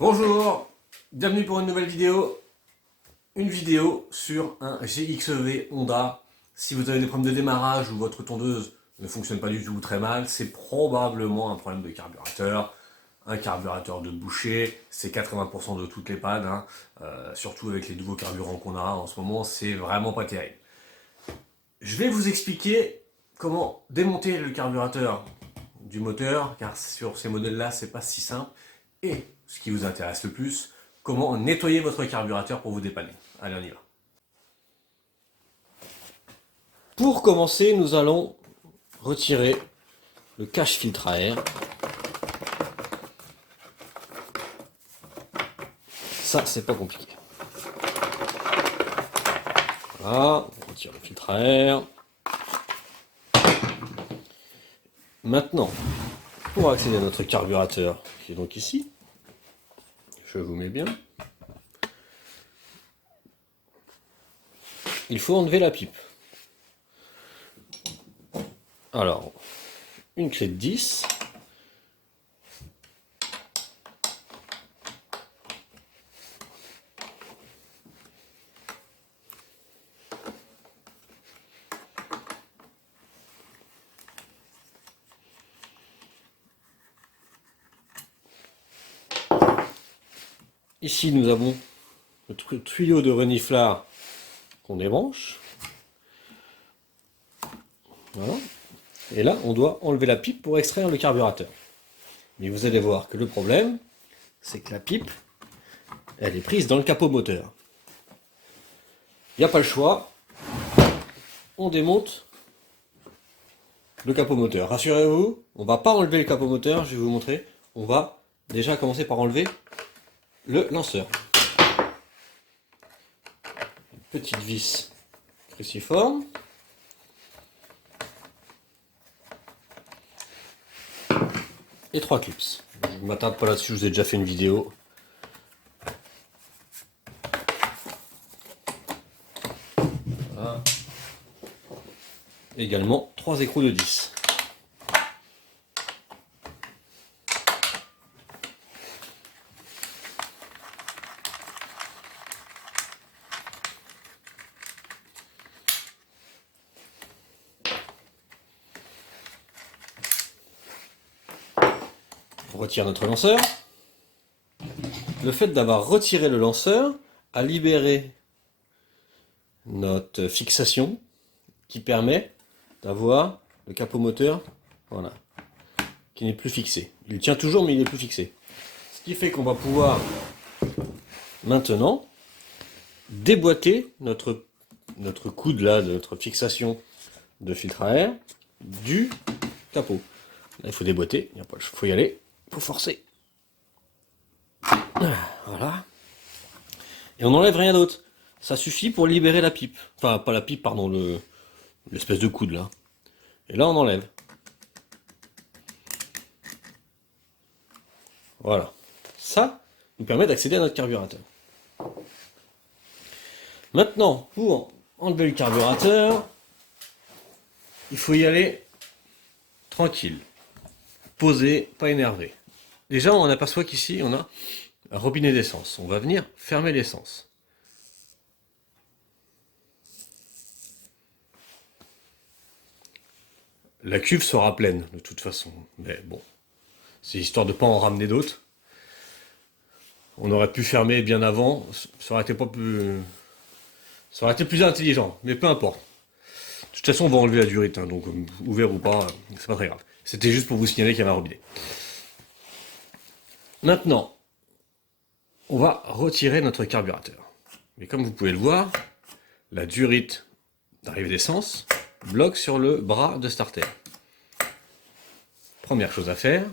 Bonjour, bienvenue pour une nouvelle vidéo. Une vidéo sur un GXEV Honda. Si vous avez des problèmes de démarrage ou votre tondeuse ne fonctionne pas du tout ou très mal, c'est probablement un problème de carburateur. Un carburateur de boucher, c'est 80% de toutes les pannes, hein. Surtout avec les nouveaux carburants qu'on a en ce moment, c'est vraiment pas terrible. Je vais vous expliquer comment démonter le carburateur du moteur, car sur ces modèles-là, c'est pas si simple. Et ce qui vous intéresse le plus, comment nettoyer votre carburateur pour vous dépanner. Allez, on y va. Pour commencer, nous allons retirer le cache-filtre à air. Ça, c'est pas compliqué. Voilà, on retire le filtre à air. Maintenant, pour accéder à notre carburateur, qui est donc ici, je vous mets bien, il faut enlever la pipe. Alors, une clé de 10. Ici, nous avons notre tuyau de reniflard qu'on débranche. Voilà. Et là, on doit enlever la pipe pour extraire le carburateur. Mais vous allez voir que le problème, c'est que la pipe, elle est prise dans le capot moteur. Il n'y a pas le choix. On démonte le capot moteur. Rassurez-vous, on ne va pas enlever le capot moteur, je vais vous montrer. On va déjà commencer par enlever le lanceur. Une petite vis cruciforme. Et 3 clips. Je ne m'attarde pas là-dessus, je vous ai déjà fait une vidéo. Voilà. Également 3 écrous de 10. On retire notre lanceur. Le fait d'avoir retiré le lanceur a libéré notre fixation qui permet d'avoir le capot moteur, voilà, qui n'est plus fixé. Il tient toujours mais il n'est plus fixé. Ce qui fait qu'on va pouvoir maintenant déboîter notre coude là, de notre fixation de filtre à air du capot. Là, il faut déboîter, il faut y aller, il faut forcer. Voilà. Et on n'enlève rien d'autre. Ça suffit pour libérer la pipe. Enfin, pas la pipe, pardon, l'espèce de coude là. Et là, on enlève. Voilà. Ça nous permet d'accéder à notre carburateur. Maintenant, pour enlever le carburateur, il faut y aller tranquille. Posé, pas énervé. Déjà, on aperçoit qu'ici, on a un robinet d'essence. On va venir fermer l'essence. La cuve sera pleine, de toute façon. Mais bon, c'est histoire de ne pas en ramener d'autres. On aurait pu fermer bien avant, ça aurait été pas plus... Ça aurait été plus intelligent, mais peu importe. De toute façon, on va enlever la durite, hein, donc ouvert ou pas, c'est pas très grave. C'était juste pour vous signaler qu'il y avait un robinet. Maintenant, on va retirer notre carburateur. Mais comme vous pouvez le voir, la durite d'arrivée d'essence bloque sur le bras de starter. Première chose à faire,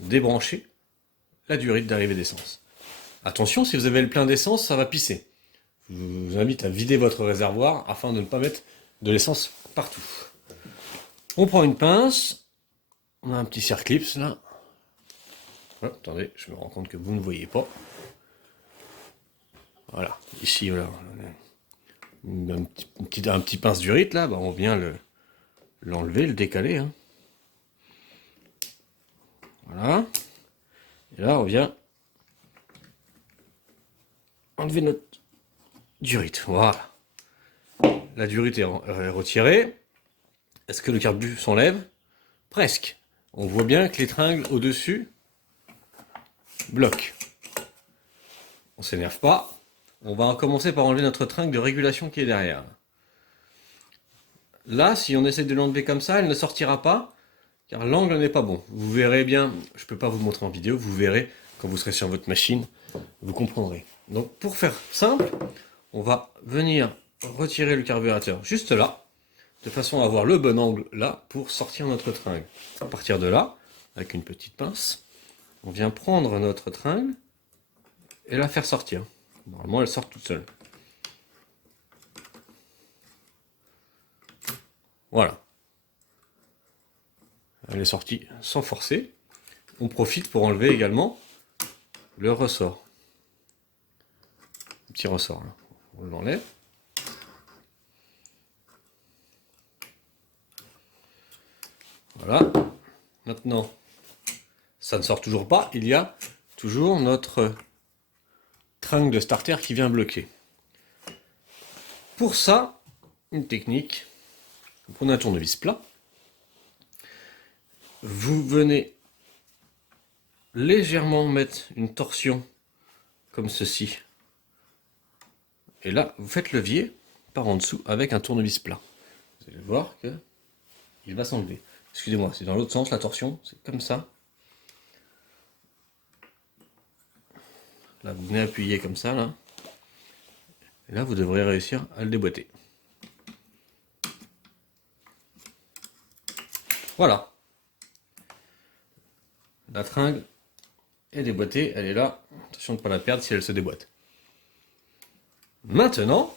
débrancher la durite d'arrivée d'essence. Attention, si vous avez le plein d'essence, ça va pisser. Je vous invite à vider votre réservoir afin de ne pas mettre de l'essence partout. On prend une pince, on a un petit circlips là. Oh, attendez, je me rends compte que vous ne voyez pas. Voilà, ici voilà, un petit pince durite là, bah, on vient l'enlever, le décaler. Hein. Voilà. Et là on vient enlever notre durite. Voilà. La durite est retirée. Est-ce que le carbu s'enlève? Presque. On voit bien que l'étringle au-dessus bloque. On s'énerve pas. On va commencer par enlever notre tringle de régulation qui est derrière. Là, si on essaie de l'enlever comme ça, elle ne sortira pas, car l'angle n'est pas bon. Vous verrez bien, je ne peux pas vous montrer en vidéo, vous verrez quand vous serez sur votre machine, vous comprendrez. Donc pour faire simple, on va venir retirer le carburateur juste là, de façon à avoir le bon angle là pour sortir notre tringle. À partir de là, avec une petite pince, on vient prendre notre tringle et la faire sortir. Normalement, elle sort toute seule. Voilà. Elle est sortie sans forcer. On profite pour enlever également le ressort. Le petit ressort là. On l'enlève. Voilà. Maintenant, ça ne sort toujours pas. Il y a toujours notre tringle de starter qui vient bloquer. Pour ça, une technique. Vous prenez un tournevis plat. Vous venez légèrement mettre une torsion comme ceci. Et là, vous faites levier par en dessous avec un tournevis plat. Vous allez voir que il va s'enlever. Excusez-moi, c'est dans l'autre sens la torsion, c'est comme ça. Là, vous venez appuyer comme ça, là. Et là, vous devrez réussir à le déboîter. Voilà. La tringle est déboîtée, elle est là. Attention de ne pas la perdre si elle se déboîte. Maintenant,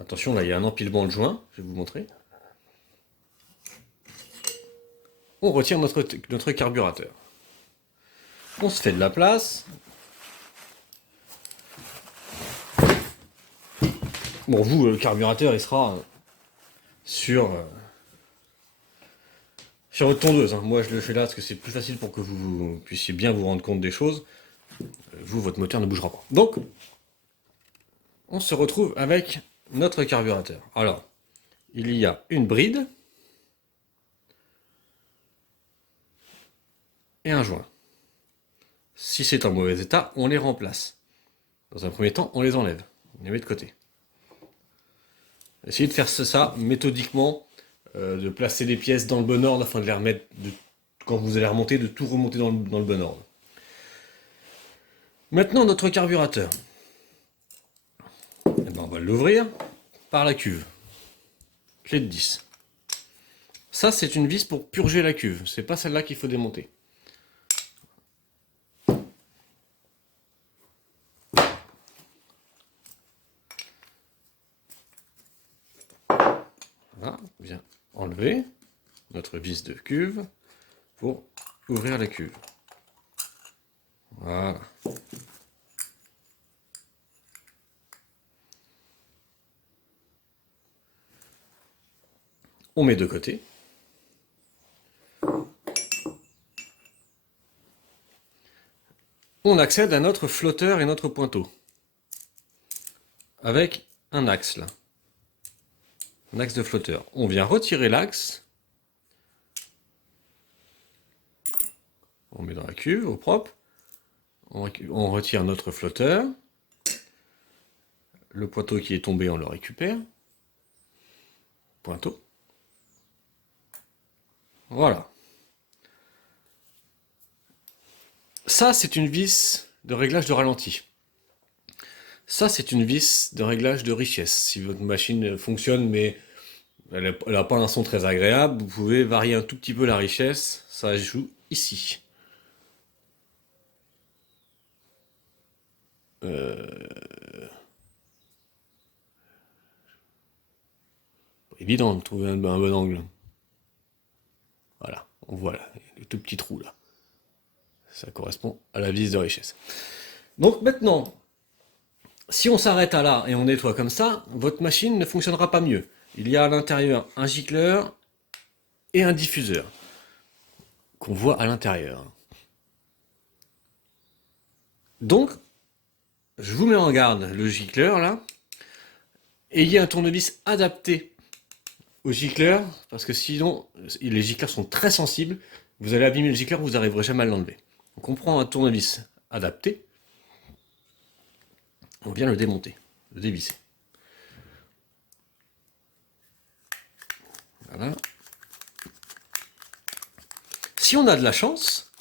attention, là il y a un empilement de joints, je vais vous montrer. On retire notre carburateur. On se fait de la place. Bon, vous, le carburateur, il sera sur votre tondeuse. Hein. Moi, je le fais là parce que c'est plus facile pour que vous puissiez bien vous rendre compte des choses. Vous, votre moteur ne bougera pas. Donc, on se retrouve avec notre carburateur. Alors, il y a une bride et un joint. Si c'est en mauvais état, on les remplace. Dans un premier temps, on les enlève. On les met de côté. Essayez de faire ça méthodiquement, de placer les pièces dans le bon ordre afin de les remettre, quand vous allez remonter, de tout remonter dans le bon ordre. Maintenant, notre carburateur. Eh ben, on va l'ouvrir par la cuve. Clé de 10. Ça, c'est une vis pour purger la cuve. C'est pas celle-là qu'il faut démonter. Voilà, on vient enlever notre vis de cuve pour ouvrir la cuve. Voilà. On met de côté. On accède à notre flotteur et notre pointeau. Avec un axe là. Un axe de flotteur. On vient retirer l'axe. On met dans la cuve au propre. On retire notre flotteur. Le pointeau qui est tombé, on le récupère. Pointeau. Voilà. Ça, c'est une vis de réglage de ralenti. Ça, c'est une vis de réglage de richesse. Si votre machine fonctionne, mais elle n'a pas un son très agréable, vous pouvez varier un tout petit peu la richesse. Ça joue ici. Évident de trouver un bon angle. Voilà, on voit là, le tout petit trou là. Ça correspond à la vis de richesse. Donc maintenant, si on s'arrête à là et on nettoie comme ça, votre machine ne fonctionnera pas mieux. Il y a à l'intérieur un gicleur et un diffuseur qu'on voit à l'intérieur. Donc, je vous mets en garde, le gicleur là. Ayez un tournevis adapté au gicleur, parce que sinon, les gicleurs sont très sensibles. Vous allez abîmer le gicleur, vous n'arriverez jamais à l'enlever. Donc on prend un tournevis adapté, on vient le démonter, le dévisser. Voilà. Si on a de la chance,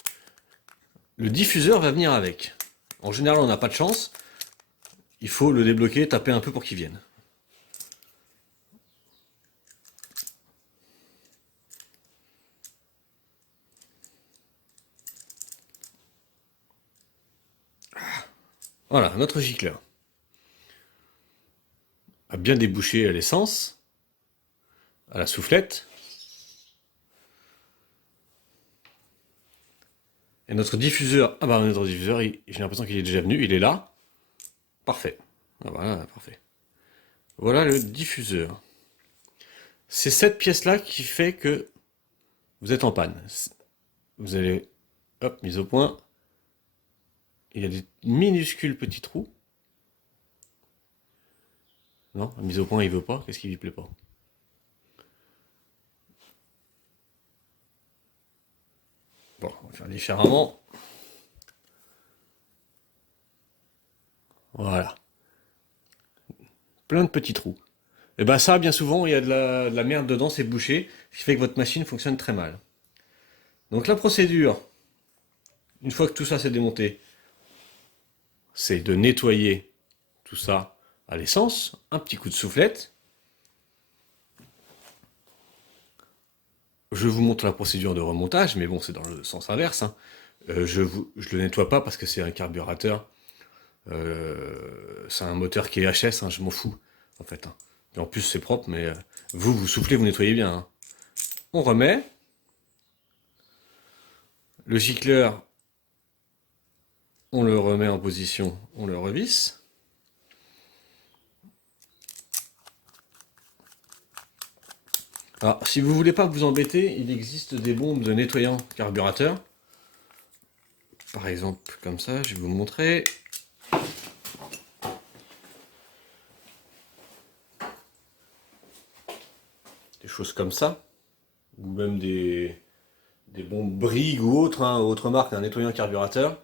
le diffuseur va venir avec. En général, on n'a pas de chance. Il faut le débloquer, taper un peu pour qu'il vienne. Voilà, notre gicleur a bien débouché l'essence, à la soufflette. Et notre diffuseur, ah bah notre diffuseur, j'ai l'impression qu'il est déjà venu, il est là. Parfait. Ah voilà, parfait. Voilà le diffuseur. C'est cette pièce-là qui fait que vous êtes en panne. Vous allez, hop, mise au point. Il y a des minuscules petits trous. Non, la mise au point, il veut pas. Qu'est-ce qui lui plaît pas? Bon, on va faire différemment. Voilà. Plein de petits trous. Et ben ça, bien souvent, il y a de la merde dedans, c'est bouché, ce qui fait que votre machine fonctionne très mal. Donc la procédure, une fois que tout ça s'est démonté, c'est de nettoyer tout ça à l'essence, un petit coup de soufflette. Je vous montre la procédure de remontage, mais bon, c'est dans le sens inverse. Hein. Je le nettoie pas parce que c'est un carburateur. C'est un moteur qui est HS, hein, je m'en fous, en fait. Hein. Et en plus, c'est propre, mais vous soufflez, vous nettoyez bien. Hein. On remet. Le gicleur, on le remet en position, on le revisse. Alors, si vous voulez pas vous embêter, il existe des bombes de nettoyant carburateur. Par exemple, comme ça, je vais vous montrer. Des choses comme ça. Ou même des bombes Brig ou autres, hein, autre marque, un nettoyant carburateur.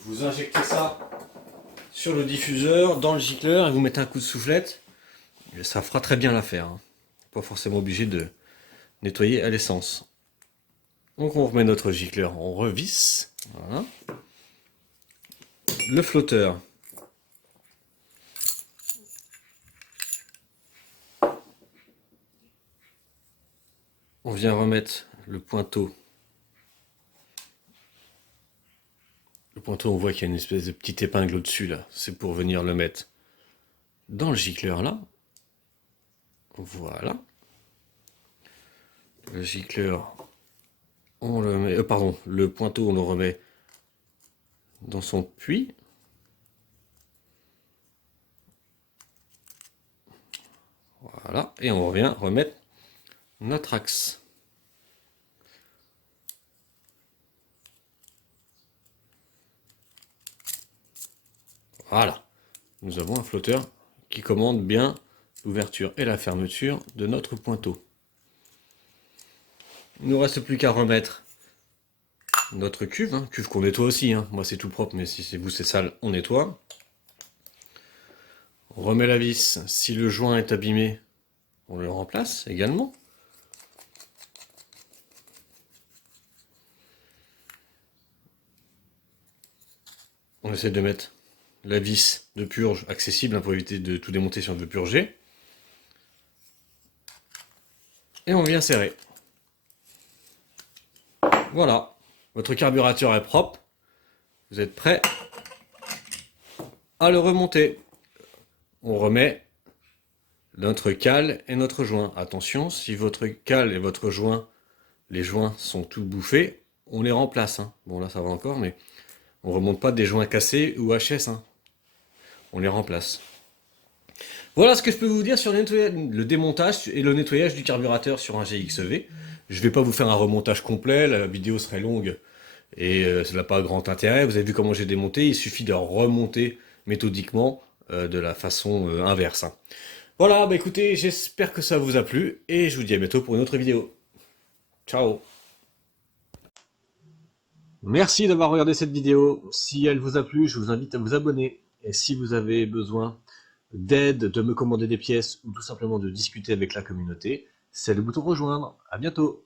Vous injectez ça sur le diffuseur, dans le gicleur, et vous mettez un coup de soufflette. Et ça fera très bien l'affaire. Hein. Pas forcément obligé de nettoyer à l'essence. Donc on remet notre gicleur, on revisse. Voilà. Le flotteur. On vient remettre le pointeau. Le pointeau, on voit qu'il y a une espèce de petite épingle au-dessus là. C'est pour venir le mettre dans le gicleur là. Voilà. Le gicleur, on le met, pardon, le pointeau, on le remet dans son puits. Voilà. Et on revient remettre notre axe. Voilà. Nous avons un flotteur qui commande bien l'ouverture et la fermeture de notre pointeau. Il ne nous reste plus qu'à remettre notre cuve, hein, cuve qu'on nettoie aussi. Hein. Moi c'est tout propre, mais si c'est vous c'est sale, on nettoie. On remet la vis. Si le joint est abîmé, on le remplace également. On essaie de mettre la vis de purge accessible hein, pour éviter de tout démonter si on veut purger. Et on vient serrer. Voilà, votre carburateur est propre. Vous êtes prêt à le remonter. On remet notre cale et notre joint. Attention, si votre cale et votre joint, les joints sont tout bouffés, on les remplace. Hein. Bon là ça va encore, mais on ne remonte pas des joints cassés ou HS. Hein. On les remplace. Voilà ce que je peux vous dire sur le démontage et le nettoyage du carburateur sur un GXV. Je ne vais pas vous faire un remontage complet, la vidéo serait longue et ça n'a pas grand intérêt. Vous avez vu comment j'ai démonté, il suffit de remonter méthodiquement de la façon inverse, hein. Voilà, bah écoutez, j'espère que ça vous a plu, et je vous dis à bientôt pour une autre vidéo. Ciao! Merci d'avoir regardé cette vidéo. Si elle vous a plu, je vous invite à vous abonner. Et si vous avez besoin d'aide, de me commander des pièces ou tout simplement de discuter avec la communauté, c'est le bouton rejoindre. À bientôt!